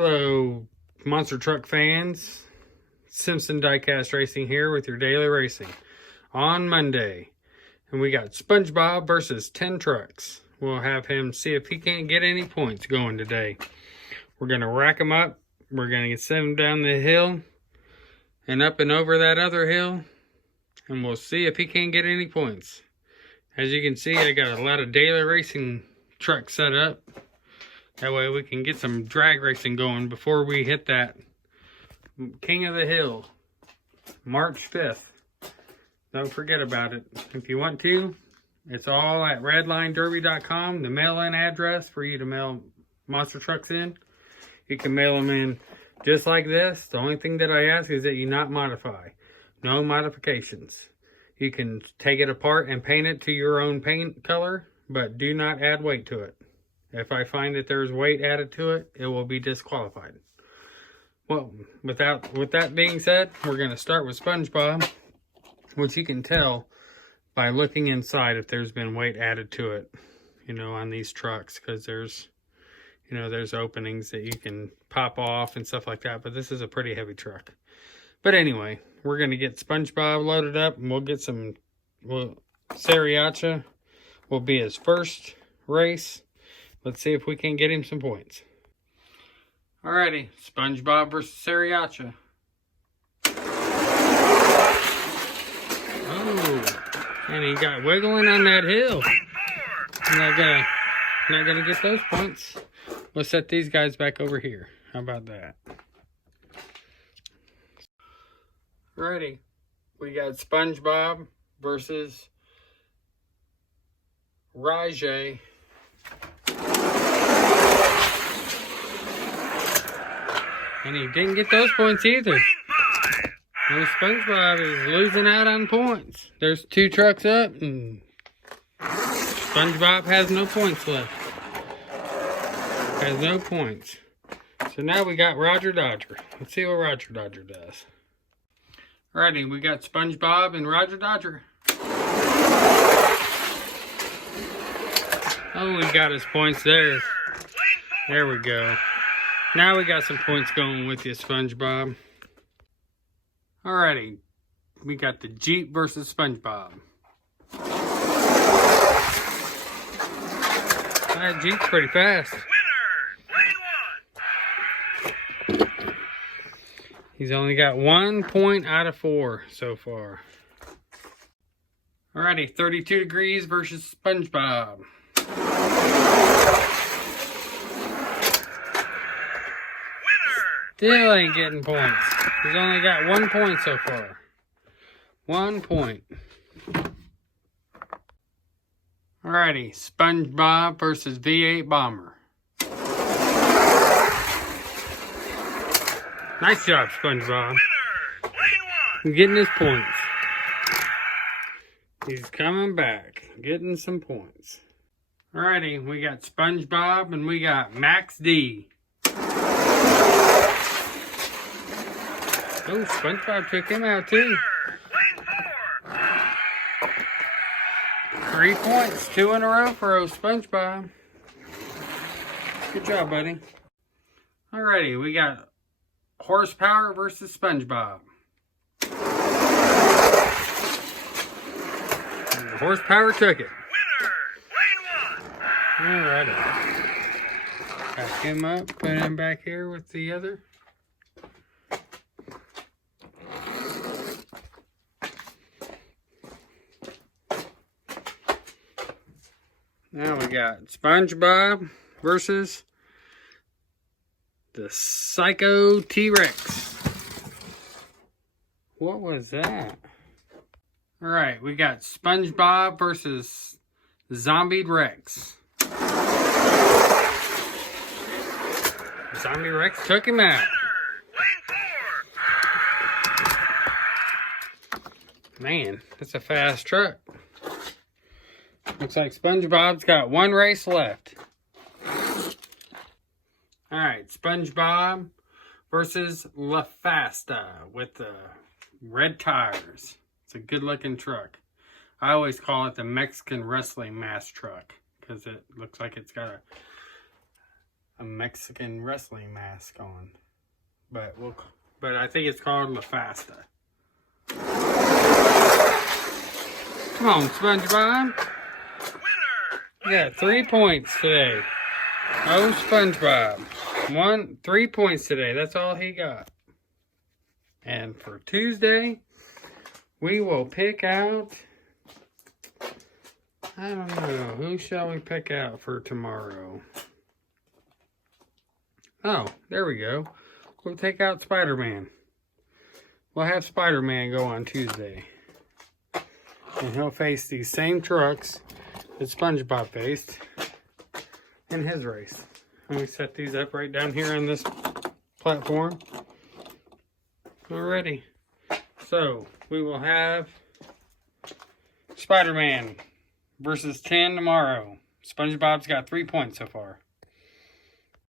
Hello, monster truck fans. Simpson Diecast Racing here with your daily racing on Monday. And we got SpongeBob versus 10 trucks. We'll have him see if he can't get any points going today. We're going to rack him up. We're going to send him down the hill and up and over that other hill. And we'll see if he can't get any points. As you can see, I got a lot of daily racing trucks set up. That way we can get some drag racing going before we hit that King of the Hill, March 5th. Don't forget about it. If you want to, it's all at redlinederby.com, the mail-in address for you to mail monster trucks in. You can mail them in just like this. The only thing that I ask is that you not modify. No modifications. You can take it apart and paint it to your own paint color, but do not add weight to it. If I find that there's weight added to it, it will be disqualified. Well, with that being said, we're going to start with SpongeBob, which you can tell by looking inside if there's been weight added to it, on these trucks, because there's openings that you can pop off and stuff like that, but this is a pretty heavy truck. But anyway, we're going to get SpongeBob loaded up, and we'll get Sriracha will be his first race. Let's see if we can get him some points. Alrighty, SpongeBob versus Sriracha. Oh, and he got wiggling on that hill. Not gonna get those points. We'll set these guys back over here. How about that? Alrighty, we got SpongeBob versus Rajay. And he didn't get those points either. No, SpongeBob is losing out on points. There's 2 trucks up, and SpongeBob has no points left. Has no points. So now we got Roger Dodger. Let's see what Roger Dodger does. Alrighty, we got SpongeBob and Roger Dodger. Oh, we got his points there. There we go. Now we got some points going with you, SpongeBob. Alrighty. We got the Jeep versus SpongeBob. That Jeep's pretty fast. He's only got 1 point out of 4 so far. Alrighty, 32 Degrees versus SpongeBob. Still ain't getting points. He's only got 1 point so far. 1 point. Alrighty, SpongeBob versus V8 Bomber. Nice job, SpongeBob. He's getting his points. He's coming back, getting some points. Alrighty, we got SpongeBob and we got Max D. Oh, SpongeBob took him out too. 3 points, 2 in a row for old SpongeBob. Good job, buddy. Alrighty, we got Horsepower versus SpongeBob. Horsepower took it. Alrighty. Back him up, put him back here with the other. Now we got SpongeBob versus the Psycho T-Rex. What was that? Alright, we got SpongeBob versus Zombie Rex. Zombie Rex took him out. Man, that's a fast truck. Looks like SpongeBob's got 1 race left. Alright, SpongeBob versus La Fasta with the red tires. It's a good looking truck. I always call it the Mexican wrestling mass truck because it looks like it's got a Mexican wrestling mask on. But I think it's called La Fasta. Come on, SpongeBob. You got 3 points today. Oh, SpongeBob. 3 points today. That's all he got. And for Tuesday, we will pick out... I don't know. Who shall we pick out for tomorrow? Oh, there we go. We'll take out Spider-Man. We'll have Spider-Man go on Tuesday. And he'll face these same trucks that SpongeBob faced in his race. And we set these up right down here on this platform. Alrighty. So, we will have Spider-Man versus 10 tomorrow. SpongeBob's got 3 points so far.